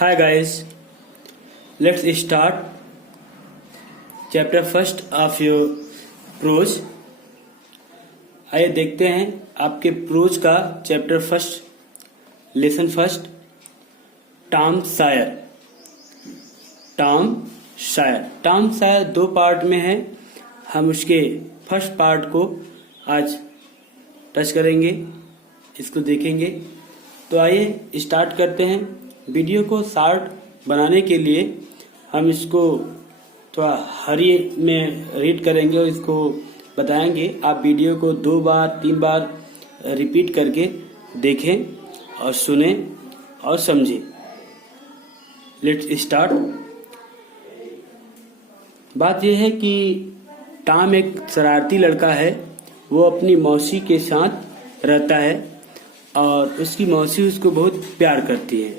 Hi guys, let's start chapter first of your prose. आइए देखते हैं आपके प्रोज का chapter first lesson first Tom Sawyer. Tom Sawyer दो पार्ट में है। हम उसके फर्स्ट पार्ट को आज टच करेंगे, इसको देखेंगे। तो आइए स्टार्ट करते हैं। वीडियो को शॉर्ट बनाने के लिए हम इसको थोड़ा हरी में रीड करेंगे और इसको बताएंगे। आप वीडियो को 2 बार 3 बार रिपीट करके देखें और सुने और समझें। Let's start. बात यह है कि टॉम एक शरारती लड़का है। वो अपनी मौसी के साथ रहता है और उसकी मौसी उसको बहुत प्यार करती है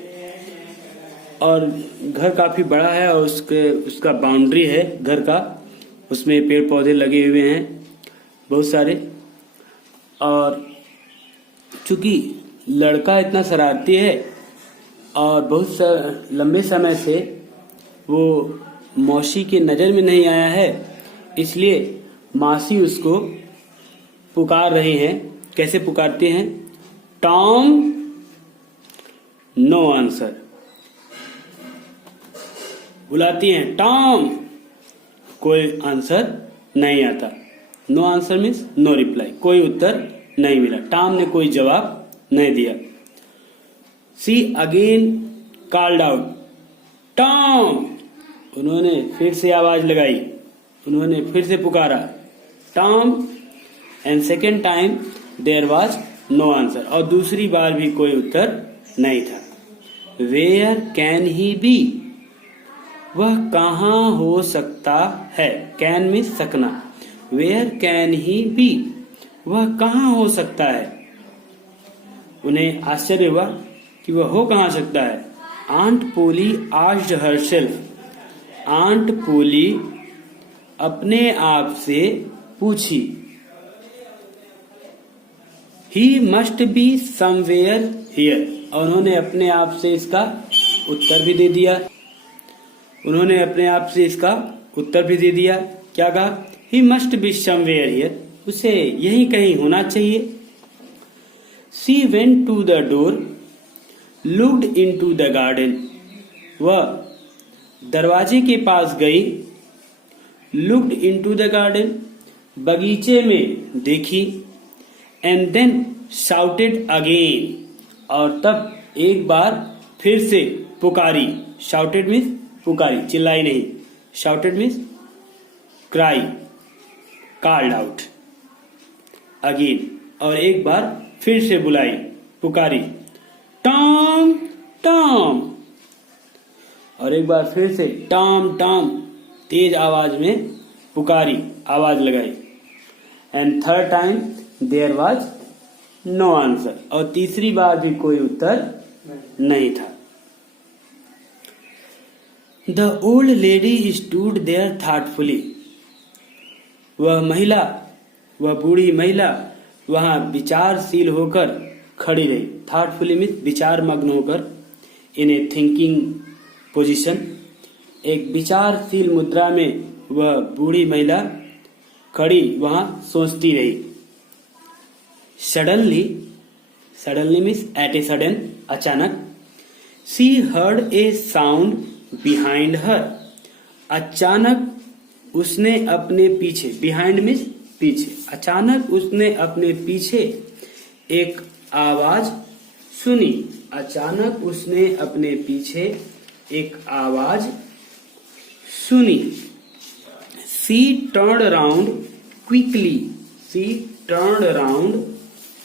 और घर काफी बड़ा है और उसका बाउंड्री है घर का। उसमें पेड़ पौधे लगे हुए हैं बहुत सारे। और चूंकि लड़का इतना शरारती है और बहुत लंबे समय से वो मौसी के नजर में नहीं आया है, इसलिए मासी उसको पुकार रही हैं। कैसे पुकारती हैं? Tom, no answer. बुलाती हैं टॉम, कोई आंसर नहीं आता। No answer means no reply, कोई उत्तर नहीं मिला। टॉम ने कोई जवाब नहीं दिया। She again called out, Tom. उन्होंने फिर से आवाज लगाई, उन्होंने फिर से पुकारा Tom. And second time there was no answer, और दूसरी बार भी कोई उत्तर नहीं था। वेयर कैन ही बी, वह कहाँ हो सकता है। कैन मीन सकना। वेयर कैन ही बी, वह कहाँ हो सकता है। उन्हें आश्चर्य हुआ कि वह हो कहाँ सकता है। आंट पोली आस्क्ड हरसेल्फ, आंट पोली अपने आप से पूछी। ही मस्ट बी समवेयर हियर, और उन्होंने अपने आप से इसका उत्तर भी दे दिया। क्या कहा? He must be somewhere here, उसे यही कहीं होना चाहिए। She went to the door, looked into the garden, वह दरवाजे के पास गई। लुक्ड इनटू द गार्डन, बगीचे में देखी। एंड देन शाउटेड अगेन, और तब एक बार फिर से पुकारी। शाउटेड मीन्स पुकारी, चिल्लाई नहीं। Shouted means cry, called out again, और एक बार फिर से बुलाई, पुकारी टॉम टॉम, और एक बार फिर से टॉम टॉम, तेज आवाज में पुकारी, आवाज लगाई। And third time there was no answer, और तीसरी बार भी कोई उत्तर नहीं था। The old lady stood there thoughtfully, वह बूढ़ी महिला वहां विचारशील होकर खड़ी रही। थॉटफुली मीन्स विचार मग्न होकर, इन ए थिंकिंग पोजिशन, एक विचारशील मुद्रा में वह बूढ़ी महिला खड़ी वहां सोचती रही। Suddenly means at a sudden, अचानक। She heard a sound behind her, अचानक उसने अपने पीछे, बिहाइंड मीन्स पीछे, अचानक उसने अपने पीछे एक आवाज सुनी। अचानक उसने अपने पीछे एक आवाज सुनी। She turned around quickly, she turned around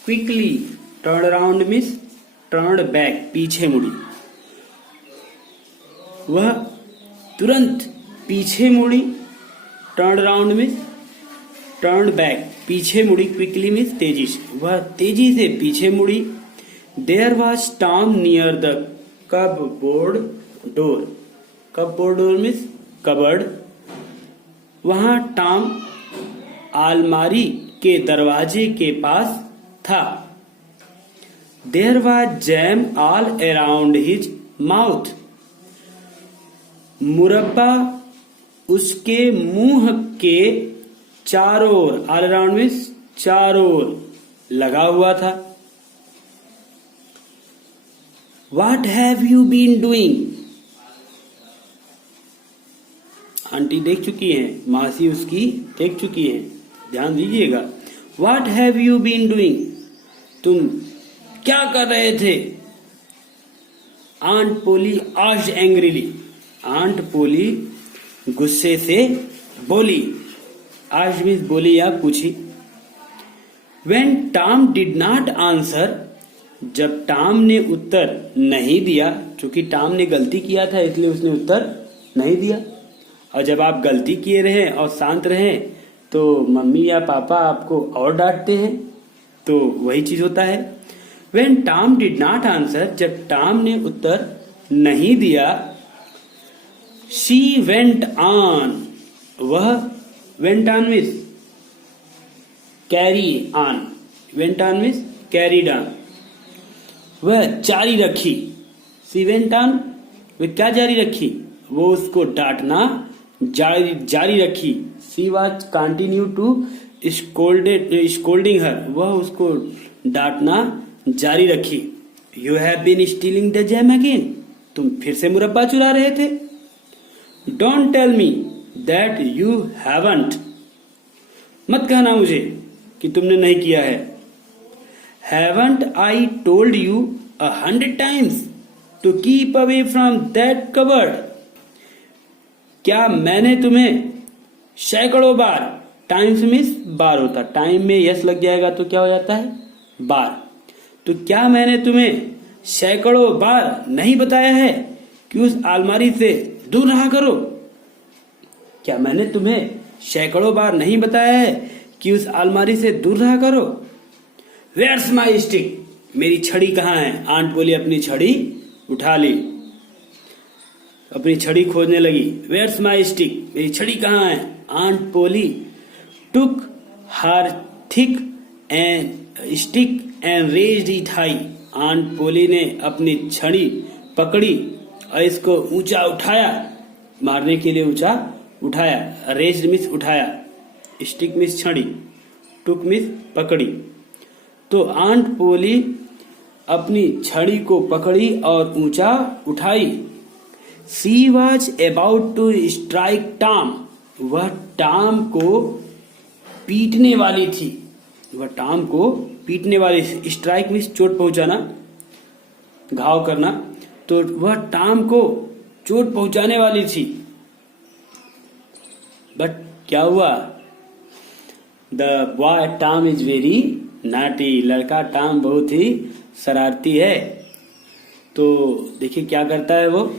quickly, turn around means turn back, पीछे मुड़ी। वह तुरंत पीछे मुड़ी। Turn around means turn back, पीछे मुड़ी। क्विकली मीन्स तेजी से, वह तेजी से पीछे मुड़ी। There was Tom near the cupboard door, cupboard door means cupboard. वहां टॉम अलमारी के दरवाजे के पास था। There was jam all around his mouth, मुरब्बा उसके मुंह के चारों ओर, ऑल अराउंड मीन्स चारों ओर लगा हुआ था। What have you been doing? Aunty देख चुकी हैं, मासी उसकी देख चुकी है, ध्यान दीजिएगा। What have you been doing? तुम क्या कर रहे थे? आंट पोली आस्क्ड एंग्रीली, आंट पोली गुस्से से बोली, आस्क्ड मीन्स बोली या पूछी। When Tom did not answer, जब टॉम ने उत्तर नहीं दिया, क्योंकि टॉम ने गलती किया था इसलिए उसने उत्तर नहीं दिया। और जब आप गलती किए रहे और शांत रहे तो मम्मी या पापा आपको और डांटते हैं, तो वही चीज होता है। When Tom did not answer, जब टॉम ने उत्तर नहीं दिया, she went on, वह went on means carry on, went on means carried on, वह जारी रखी। she went on, वह क्या जारी रखी? वो उसको डांटना जारी रखी। she was continue to scolding her, वह उसको डांटना जारी रखी। you have been stealing the jam again, तुम फिर से मुरब्बा चुरा रहे थे। don't tell me that you haven't, मत कहना मुझे कि तुमने नहीं किया है। haven't I told you 100 times to keep away from that cupboard, क्या मैंने तुम्हें सैकड़ों बार, टाइम्स मीन्स बार होता, टाइम में यस लग जाएगा तो क्या हो जाता है? बार। तो क्या मैंने तुम्हें सैकड़ों बार नहीं बताया है कि उस अलमारी से दूर रहा करो? क्या मैंने तुम्हें सैकड़ों बार नहीं बताया है कि उस अलमारी से दूर रहा करो? Where's my stick? मेरी छड़ी कहाँ है? आंट बोली अपनी छड़ी उठा ली, अपनी छड़ी खोजने लगी। Where's my stick? मेरी छड़ी कहाँ है? Aunt Polly took her thick and stick and raised it high. Aunt Polly ने अपनी छड़ी पकड़ी और इसको ऊंचा उठाया, मारने के लिए ऊंचा उठाया। raised मीन्स उठाया, stick मीन्स छड़ी, took मीन्स पकड़ी। तो आंट पोली अपनी छड़ी को पकड़ी और ऊंचा उठाई। She was about to strike Tom, वह टॉम को पीटने वाली थी, वह टॉम को पीटने वाली थी। स्ट्राइक मीन्स चोट पहुंचाना, घाव करना, तो वह टॉम को चोट पहुंचाने वाली थी। बट क्या हुआ? The boy Tom is very naughty, लड़का टॉम बहुत ही शरारती है। तो देखिए क्या करता है वो।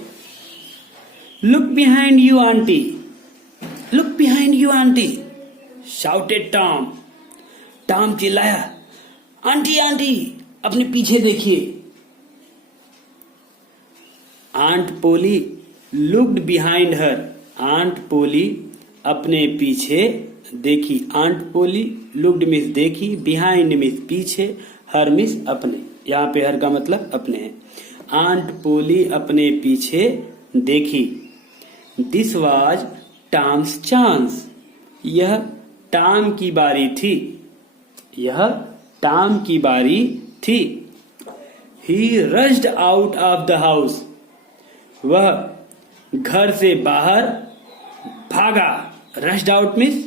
Look behind you aunty, look behind you aunty, shouted Tom. Tom चिल्लाया, आंटी आंटी अपने पीछे देखिए। आंट पोली लुक्ड बिहाइंड हर, आंट पोली अपने पीछे देखी। आंट पोली लुक्ड मिस देखी, बिहाइंड मिस पीछे, हर मिस अपने, यहाँ पे हर का मतलब अपने है। आंट पोली अपने पीछे देखी। दिस वाज टॉम्स चांस, यह टॉम की बारी थी, यह टॉम की बारी थी। He rushed out of the house, वह घर से बाहर भागा। Rushed out means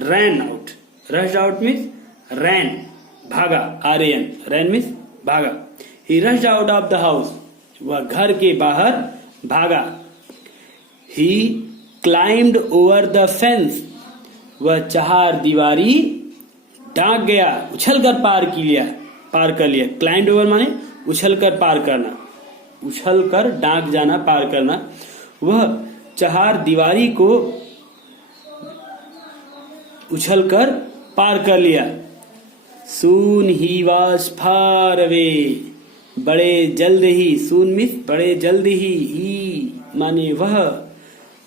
ran out, rushed out means ran, भागा, आर्यन, रैन मीन्स भागा। He rushed out of the house, वह घर के बाहर भागा। He climbed over the fence, वह चार दीवारी डांक गया, उछल कर पार कर लिया। क्लाइम्ड ओवर माने उछल कर पार करना, उछल कर डांक जाना, पार करना। वह चार दीवारी को उछल कर पार कर लिया। सून ही वॉज फार अवे, बड़े जल्द ही, सून मिस बड़े जल्द ही माने वह,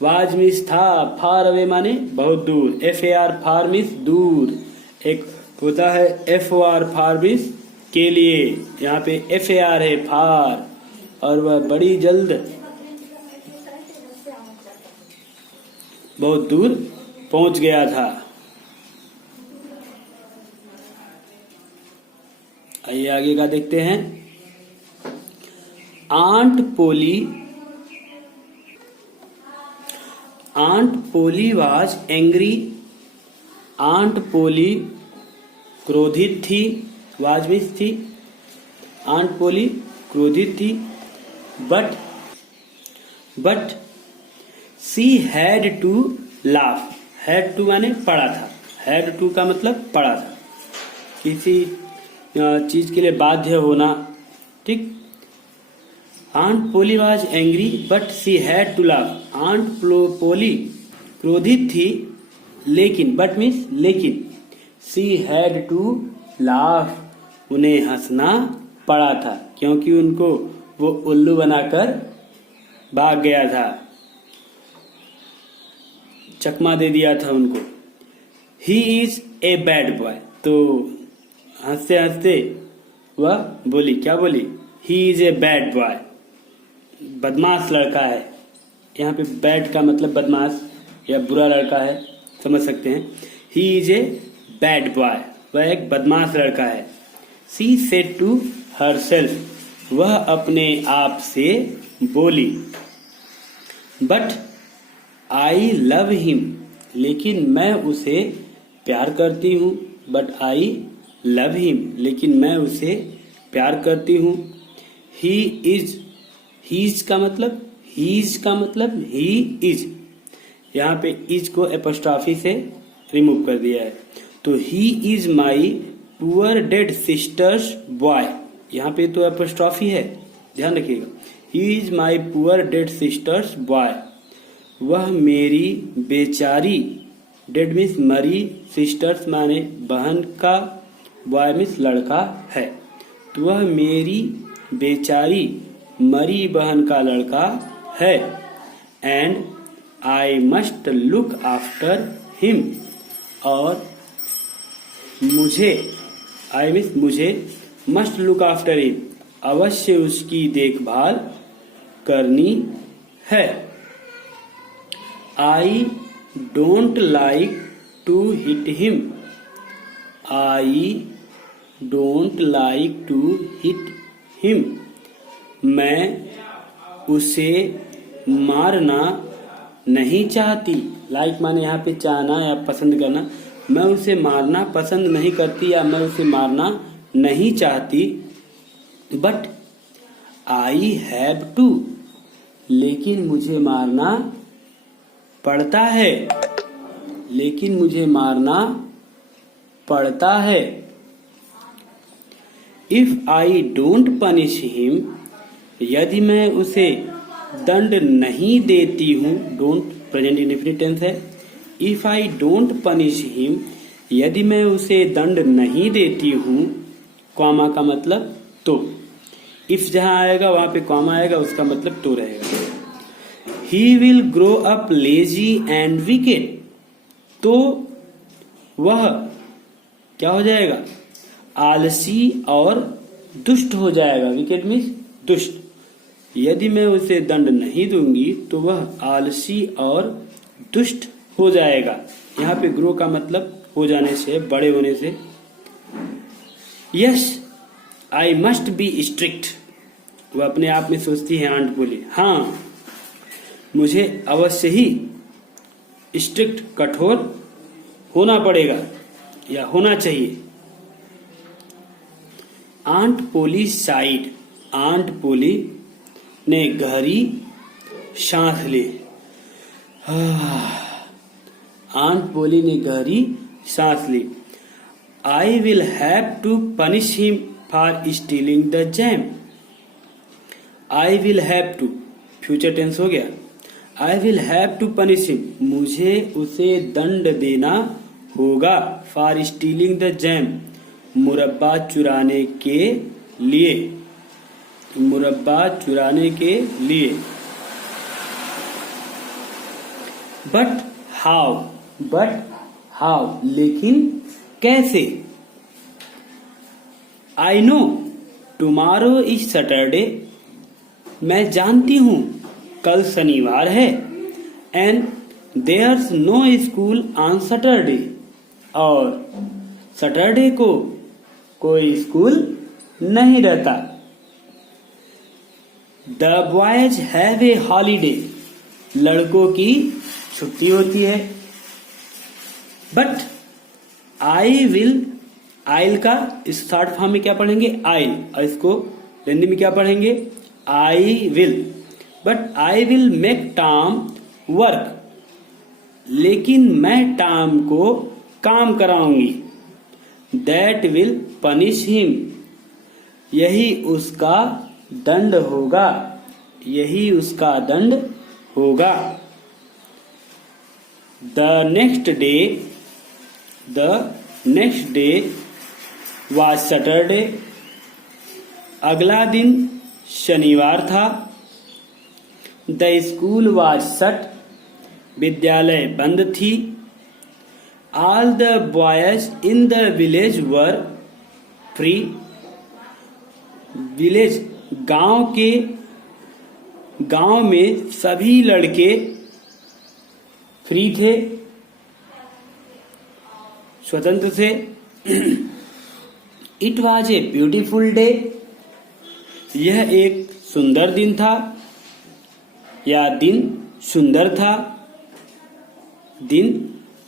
वाज मिस था, फार अवे माने बहुत दूर। एफ ए आर फार मिस दूर, एक होता है एफ ओ आर फार मिस के लिए, यहाँ पे एफ ए आर है फार, और वह बड़ी जल्द बहुत दूर पहुंच गया था। आइए आगे का देखते हैं। Aunt Polly was angry. Aunt Polly क्रोधित थी। वाज मीन्स थी। आंट पोली क्रोधित थी। But she had to laugh. Had to माने पड़ा था। हैड टू का मतलब पड़ा था, किसी चीज के लिए बाध्य होना। ठीक। Aunt Polly was angry but she had to laugh. Aunt Polly क्रोधित थी लेकिन, बट मीन्स लेकिन, सी हैड टू लाफ, उन्हें हंसना पड़ा था क्योंकि उनको वो उल्लू बनाकर भाग गया था, चकमा दे दिया था उनको। He is a bad boy. तो हंसते हंसते वह बोली, क्या बोली? He is a bad boy, बदमाश लड़का है। यहाँ पे बैड का मतलब बदमाश या बुरा लड़का है, समझ सकते हैं। He is a bad boy, वह एक बदमाश लड़का है। सी सेड टू हरसेल्फ, वह अपने आप से बोली। बट आई लव हिम, लेकिन मैं उसे प्यार करती हूँ। बट आई लव हिम, लेकिन मैं उसे प्यार करती हूँ। ही इज का मतलब ही इज, यहाँ पे इज को एपोस्ट्रॉफी से रिमूव कर दिया है। तो he is my poor dead sisters boy, यहाँ पे तो एपोस्ट्रॉफी है, ध्यान रखिएगा। He is my poor dead sisters boy, वह मेरी बेचारी, डेड मीन्स मरी, सिस्टर्स माने बहन का, बॉय मीन्स लड़का है। तो वह मेरी बेचारी मरी बहन का लड़का है। And I must look after him, और मुझे, आई मीन्स मुझे, मस्ट लुक आफ्टर हिम, अवश्य उसकी देखभाल करनी है। I don't like to hit him, I don't like to hit him, मैं उसे मारना नहीं चाहती। लाइक माने यहाँ पे चाहना या पसंद करना। मैं उसे मारना पसंद नहीं करती या मैं उसे मारना नहीं चाहती। बट आई हैव टू, लेकिन मुझे मारना पड़ता है, लेकिन मुझे मारना पड़ता है। If I don't punish him, यदि मैं उसे दंड नहीं देती हूँ, डोंट प्रेजेंट इंडेफिनिट टेंस है। If I don't punish him, यदि मैं उसे दंड नहीं देती हूँ, कॉमा का मतलब तो, इफ जहां आएगा वहां पे कॉमा आएगा, उसका मतलब तो रहेगा। He will grow up lazy and wicked, तो वह क्या हो जाएगा? आलसी और दुष्ट हो जाएगा। विकेड मीन्स दुष्ट। यदि मैं उसे दंड नहीं दूंगी तो वह आलसी और दुष्ट हो जाएगा। यहाँ पे ग्रो का मतलब हो जाने से, बड़े होने से। Yes I must be strict, वह अपने आप में सोचती है आंट बोली। हाँ, मुझे अवश्य ही स्ट्रिक्ट, कठोर होना पड़ेगा या होना चाहिए। Aunt Polly sighed, aunt Polly ने गहरी सांस ली। आंट पोली ने गहरी सांस ली। I will have to punish him for stealing the jam. I will have to, future tense हो गया। I will have to punish him, मुझे उसे दंड देना होगा। फॉर स्टीलिंग द जैम, मुरब्बा चुराने के लिए, मुरब्बा चुराने के लिए। बट हाउ, लेकिन कैसे? I know tomorrow is Saturday, मैं जानती हूं कल शनिवार है। And there's no school on Saturday, और सैटरडे को कोई स्कूल नहीं रहता। The boys have a holiday, लड़कों की छुट्टी होती है। बट आई विल, आइल का इस शॉर्ट फॉर्म में क्या पढ़ेंगे? आइल, और इसको हिंदी में क्या पढ़ेंगे? I will. But I will make Tom work, लेकिन मैं टॉम को काम कराऊंगी। दैट विल पनिश हिम, यही उसका दंड होगा, यही उसका दंड होगा। The next day was Saturday, अगला दिन शनिवार था। द स्कूल वाज शट, विद्यालय बंद थी। All the boys in the village were free, village गांव में सभी लड़के फ्री थे, स्वतंत्र थे। It was a beautiful day, यह एक सुंदर दिन था, या दिन सुंदर था, दिन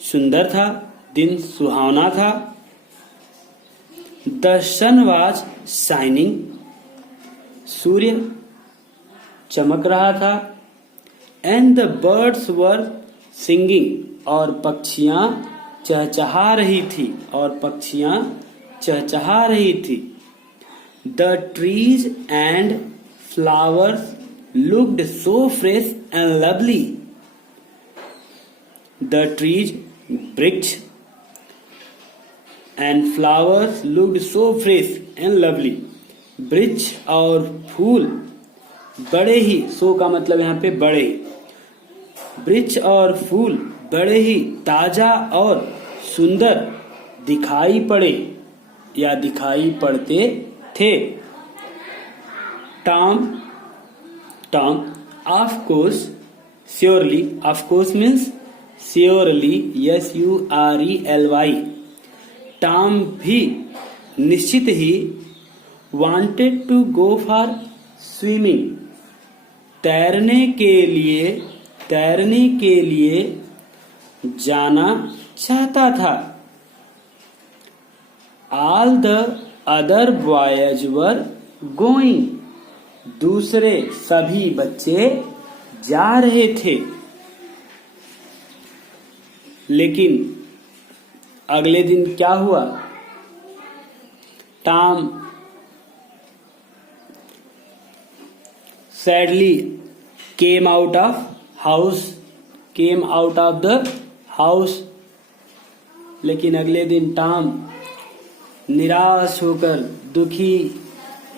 सुंदर था, दिन सुहावना था। द सन वॉज शाइनिंग, सूर्य चमक रहा था। And the birds were singing, और पक्षियां चहचहा रही थी, और पक्षियां चहचहा रही थी। The trees and flowers looked so fresh and lovely, the trees, वृक्ष, and flowers looked so fresh and lovely, वृक्ष और फूल बड़े ही, सो का मतलब यहाँ पे बड़े ही, वृक्ष और फूल बड़े ही ताजा और सुंदर दिखाई पड़े, या दिखाई पड़ते थे। Tom, of course, surely, of course means surely, SURELY, Tom भी निश्चित ही wanted to go for swimming, तैरने के लिए जाना चाहता था। All the other boys were going, दूसरे सभी बच्चे जा रहे थे। लेकिन अगले दिन क्या हुआ? Tom sadly came out of the house, लेकिन अगले दिन टॉम निराश होकर, दुखी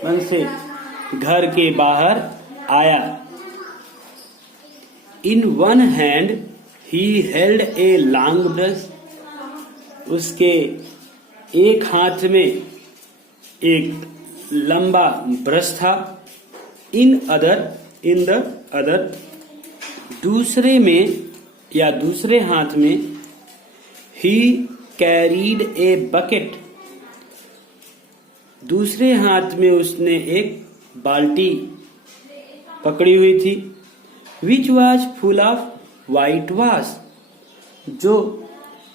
मन से घर के बाहर आया। In one hand he held a long brush, उसके एक हाथ में एक लंबा ब्रश था। इन द अदर, दूसरे में या दूसरे हाथ में, ही कैरीड ए बकेट, दूसरे हाथ में उसने एक बाल्टी पकड़ी हुई थी। Which was full of white wash, जो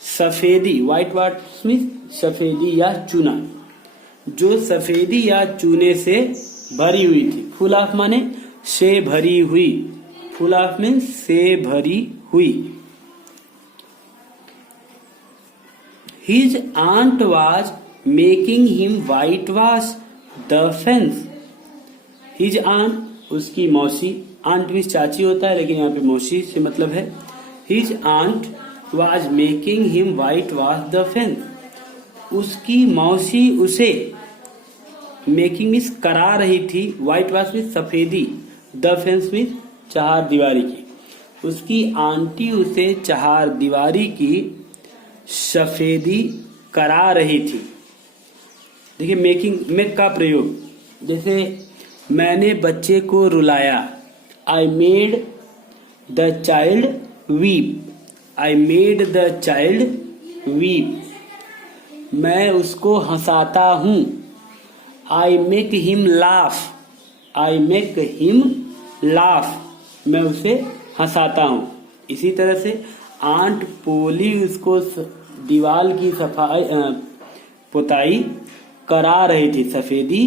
सफेदी, वाइट वॉश मीन सफेदी या चूना, जो सफेदी या चूने से भरी हुई थी। फुल ऑफ माने से भरी हुई, फुल ऑफ मीन से भरी हुई। His aunt was making him white wash the fence, his aunt, उसकी मौसी, आंट मीन्स चाची होता है, लेकिन यहाँ पे मौसी से मतलब है। His aunt was making him white wash the fence, उसकी मौसी उसे, मेकिंग मीन्स करा रही थी, व्हाइट वॉश मीन्स सफेदी, द फेंस मीन्स चार दीवारी की, उसकी आंटी उसे चार दीवारी की सफेदी करा रही थी। देखिए मेक का प्रयोग, जैसे मैंने बच्चे को रुलाया, I made the child weep, I made the child weep, मैं उसको हंसाता हूँ। I make him laugh, I make him laugh, मैं उसे हंसाता हूँ। इसी तरह से आंट पोली उसको दीवार की सफाई पुताई करा रही थी, सफेदी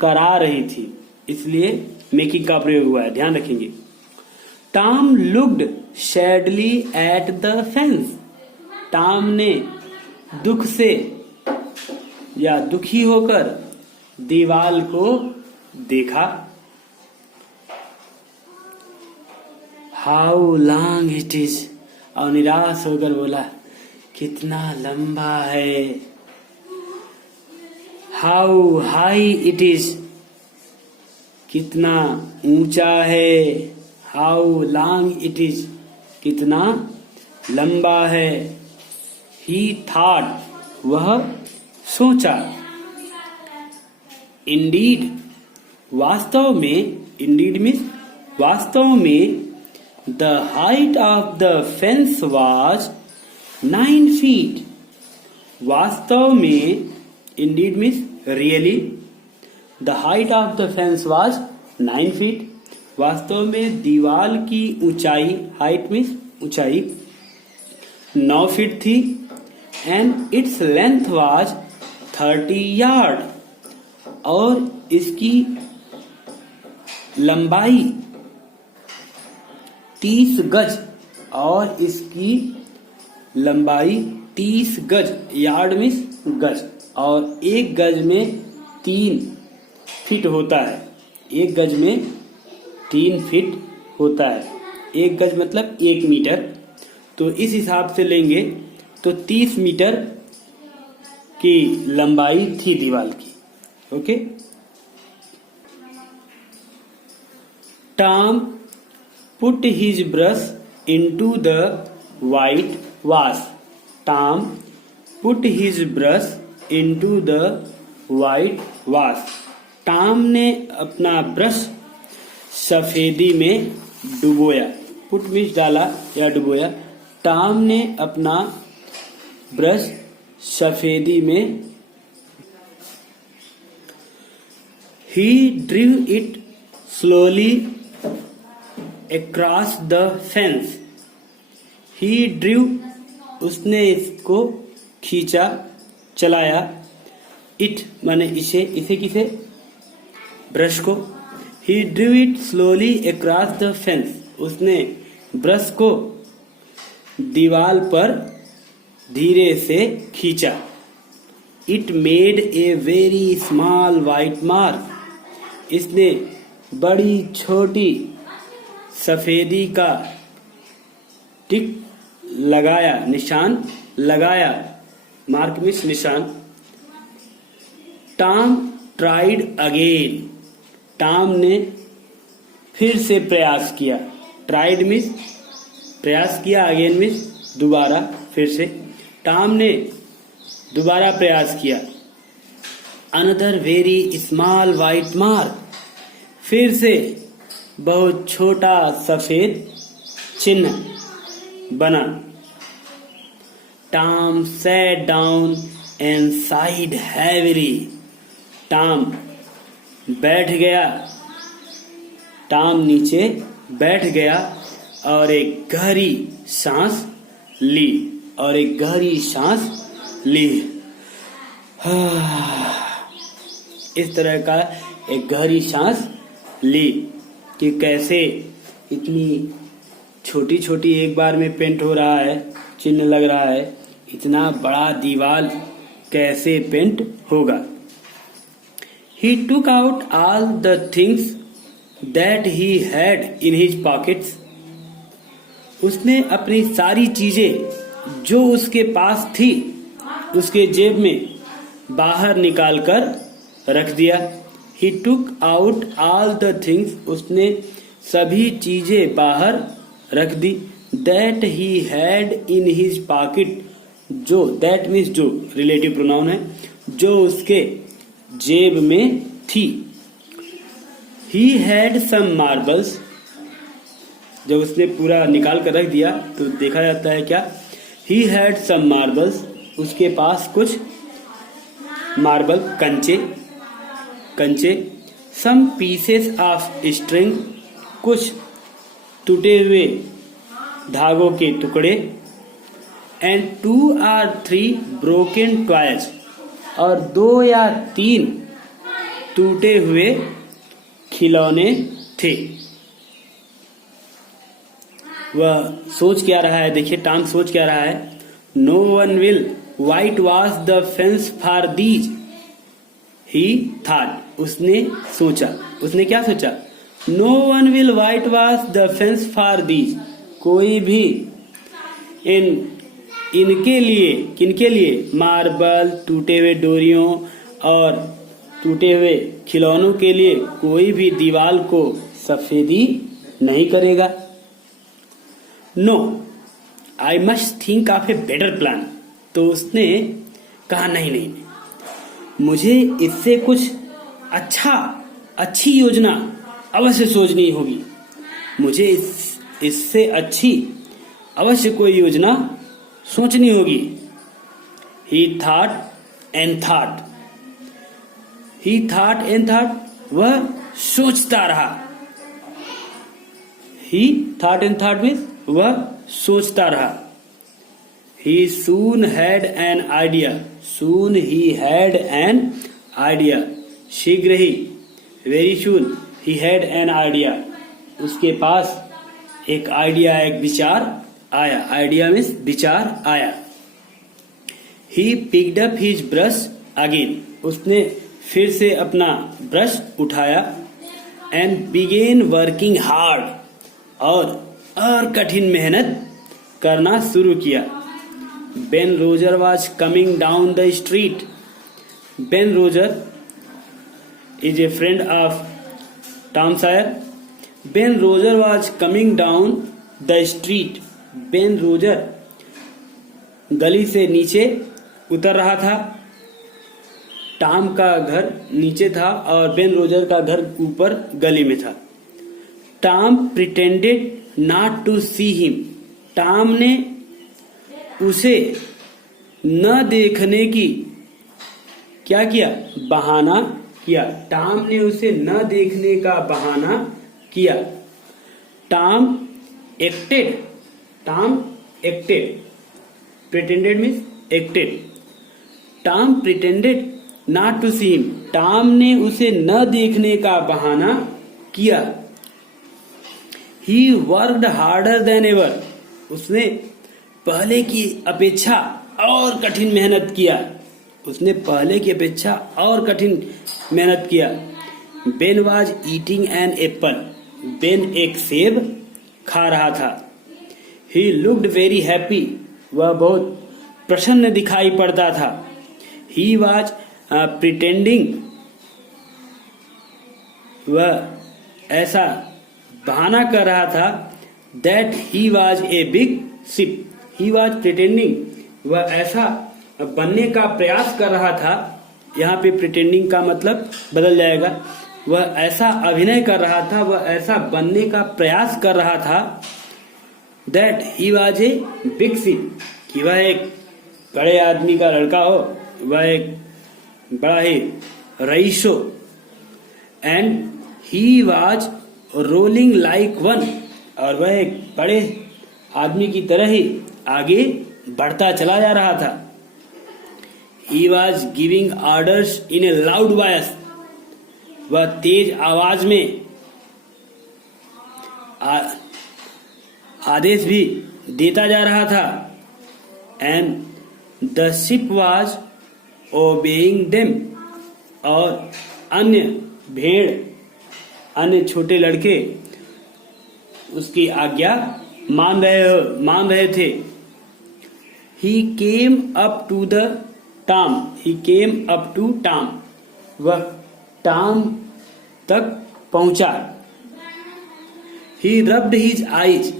करा रही थी, इसलिए मेकिंग का प्रयोग हुआ है, ध्यान रखेंगे। Tom looked sadly at the fence, Tom ने दुख से या दुखी होकर दीवाल को देखा। हाउ लॉन्ग इट इज, और निराश होकर बोला कितना लंबा है। हाउ हाई इट इज, कितना ऊंचा है। हाउ लॉन्ग इट इज, कितना लंबा है। ही थॉट, वह सोचा। इंडीड, वास्तव में, इंडीड मीन्स वास्तव में, the height of the fence was 9 feet, वास्तव में, Indeed means really, the height of the fence was 9 feet, वास्तव में दीवार की ऊंचाई, हाइट मीन्स ऊंचाई, 9 फीट थी। And its length was 30 yard, और इसकी लंबाई 30 गज, और इसकी लंबाई 30 गज, यार्ड मीन्स गज, और एक गज में 3 फीट होता है। एक गज में 3 फीट होता है। एक गज मतलब 1 मीटर, तो इस हिसाब से लेंगे तो 30 मीटर की लंबाई थी दीवार की। Okay. Tom put his brush into the white wash, Tom put his brush into the white wash, Tom ने अपना ब्रश सफेदी में डुबोया। पुट मीन्स डाला या डुबोया। टॉम ने अपना ब्रश सफेदी में, he drew it slowly across the fence, he drew, उसने इसको खींचा, चलाया। it माने इसे, इसे किसे, ब्रश को। he drew it slowly across the fence, उसने ब्रश को दीवार पर धीरे से खींचा। It made a very small white mark, इसने बड़ी छोटी सफेदी का टिक लगाया, निशान लगाया। मार्क मीन्स निशान। टॉम ट्राइड अगेन, टॉम ने फिर से प्रयास किया। ट्राइड मीन्स प्रयास किया, अगेन मीन्स दोबारा, फिर से। टॉम ने दोबारा प्रयास किया। Another very small white mark, फिर से बहुत छोटा सफेद चिन्ह बना। Tom sat down and side heavily, Tom बैठ गया, टॉम नीचे बैठ गया और एक गहरी सांस ली, और एक गहरी सांस ली। इस तरह का एक गहरी सांस ली कि कैसे इतनी छोटी छोटी एक बार में पेंट हो रहा है, चिन्ह लग रहा है, इतना बड़ा दीवार कैसे पेंट होगा। He took out all the things that he had in his pockets, उसने अपनी सारी चीजें जो उसके पास थी उसके जेब में बाहर निकालकर रख दिया। He took out all the things, उसने सभी चीजें बाहर रख दी। That he had in his pocket, जो that means जो रिलेटिव प्रोनाउन है, जो उसके जेब में थी। He had some marbles, जब उसने पूरा निकाल कर रख दिया तो देखा जाता है क्या, ही हैड सम मार्बल्स, उसके पास कुछ मार्बल कंचे, सम पीसेस ऑफ स्ट्रिंग, कुछ टूटे हुए धागों के टुकड़े, एंड 2 or 3 ब्रोकन टॉयज, और 2 या 3 टूटे हुए खिलौने थे। वह सोच क्या रहा है, देखिए टॉम सोच क्या रहा है, no one will white wash the fence for these, he thought, उसने सोचा, उसने क्या सोचा, no one will white wash the fence for these, कोई भी इनके लिए, किनके लिए, मार्बल, टूटे हुए डोरियों और टूटे हुए खिलौनों के लिए कोई भी दीवार को सफेदी नहीं करेगा। No I must think of a better plan, तो उसने कहा नहीं, मुझे इससे कुछ अच्छी योजना अवश्य सोचनी होगी, मुझे इससे अच्छी अवश्य कोई योजना सोचनी होगी। He thought and thought, वह सोचता रहा। He thought and thought means वह सोचता रहा। He soon had an idea, शीघ्र ही, very soon he had an idea, उसके पास एक आइडिया, एक विचार आया, आइडिया मीन्स विचार आया। He picked up his brush again, उसने फिर से अपना ब्रश उठाया, and began working hard, और कठिन मेहनत करना शुरू किया। Ben Roger was coming down the street, Ben Roger is a friend of Tom Sawyer. Ben Roger was coming down the street. Ben Roger गली से नीचे उतर रहा था। टॉम का घर नीचे था और बेन रोजर का घर ऊपर गली में था। Tom pretended not to see him, Tom ने उसे न देखने की क्या किया, बहाना किया। टॉम ने उसे न देखने का बहाना किया। Tom acted, pretended means acted. Tom pretended not to see him, Tom ने उसे न देखने का बहाना किया। He worked harder than ever, उसने पहले की अपेक्षा और कठिन मेहनत किया। उसने पहले की अपेक्षा और कठिन मेहनत किया। Ben was eating an apple, Ben एक सेब खा रहा था। ही लुक्ड वेरी हैप्पी, वह बहुत प्रसन्न दिखाई पड़ता था। ही वाज प्रिटेंडिंग, वह ऐसा बहाना कर रहा था। That he was a big ship, he was pretending, वह ऐसा बनने का प्रयास कर रहा था। यहाँ पे प्रिटेंडिंग का मतलब बदल जाएगा। वह ऐसा अभिनय कर रहा था, वह ऐसा बनने का प्रयास कर रहा था। That he was a big ship, कि वह एक बड़े आदमी का लड़का हो, वह एक बड़ा ही रईस हो। And he was rolling like one, और वह एक बड़े आदमी की तरह ही आगे बढ़ता चला जा रहा था। He was giving orders in a loud voice, वह तेज आवाज में आदेश भी देता जा रहा था। And the ship was obeying them, और अन्य भेड़, अन्य छोटे लड़के उसकी आज्ञा मान रहे थे। He came up to the Tom, he came up to Tom, वह टॉम तक पहुंचा। He rubbed his eyes,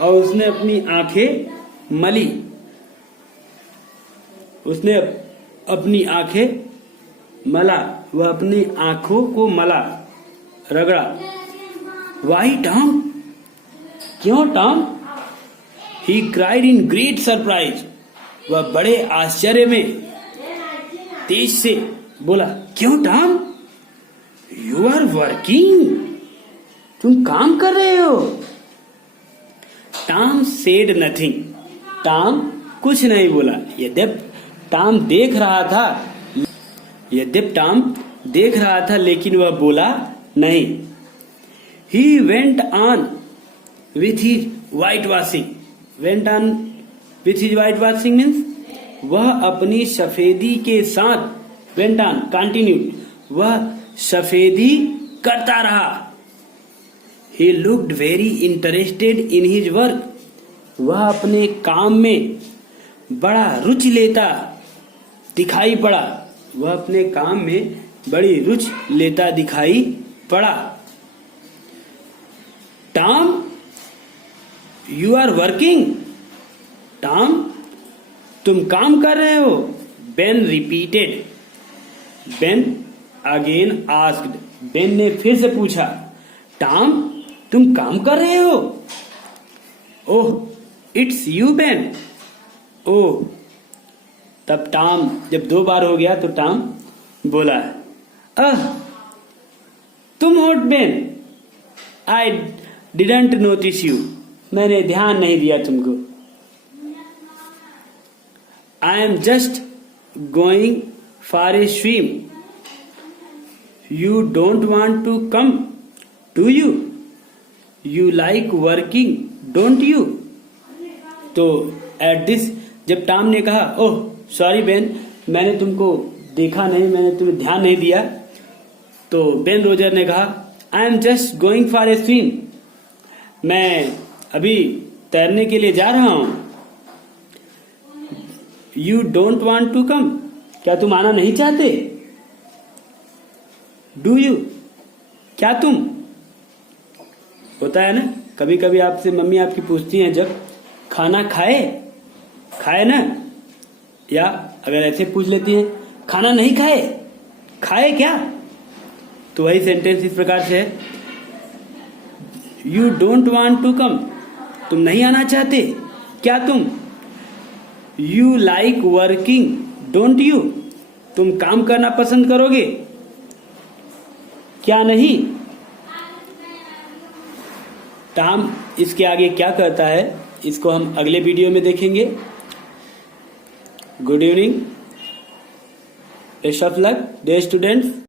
और उसने अपनी आंखें मली, उसने अपनी आंखें मला, वह अपनी आंखों को मला, रगड़ा। Why Tom, क्यों Tom? He cried in great surprise, वह बड़े आश्चर्य में तेज से बोला, क्यों टॉम? यू आर वर्किंग, तुम काम कर रहे हो? टॉम सेड नथिंग, टॉम कुछ नहीं बोला। यद्यपि टॉम देख रहा था लेकिन वह बोला नहीं। He went on with his white washing, means वह अपनी सफेदी के साथ वेंट ऑन कंटिन्यूड, वह सफेदी करता रहा। He looked very interested in his work, वह अपने काम में बड़ा रुचि लेता दिखाई पड़ा, वह अपने काम में बड़ी रुचि लेता दिखाई पड़ा। Tom, you are working, Tom तुम काम कर रहे हो? Ben repeated, Ben again asked, Ben ने फिर से पूछा, टॉम तुम काम कर रहे हो? ओह इट्स यू बेन, ओह। तब टॉम, जब 2 बार हो गया तो टॉम बोला, तुम हो Ben? I didn't notice you, मैंने ध्यान नहीं दिया तुमको। I am just going for a swim, you don't want to come to you? You like working don't you? तो एट दिस, जब टॉम ने कहा, ओह सॉरी बेन, मैंने तुमको देखा नहीं, मैंने तुम्हें ध्यान नहीं दिया, तो बेन रोजर ने कहा, I am just going for a swim, मैं अभी तैरने के लिए जा रहा हूं। You don't want to come, क्या तुम आना नहीं चाहते? डू यू, क्या तुम? होता है ना, कभी कभी आपसे मम्मी आपकी पूछती हैं, जब खाना खाए ना, या अगर ऐसे पूछ लेती हैं, खाना नहीं खाए क्या? तो वही सेंटेंस इस प्रकार से है, you don't want to come, तुम नहीं आना चाहते क्या तुम? You like working don't you, तुम काम करना पसंद करोगे क्या नहीं? टॉम इसके आगे क्या कहता है, इसको हम अगले वीडियो में देखेंगे। Good evening, best of luck dear students.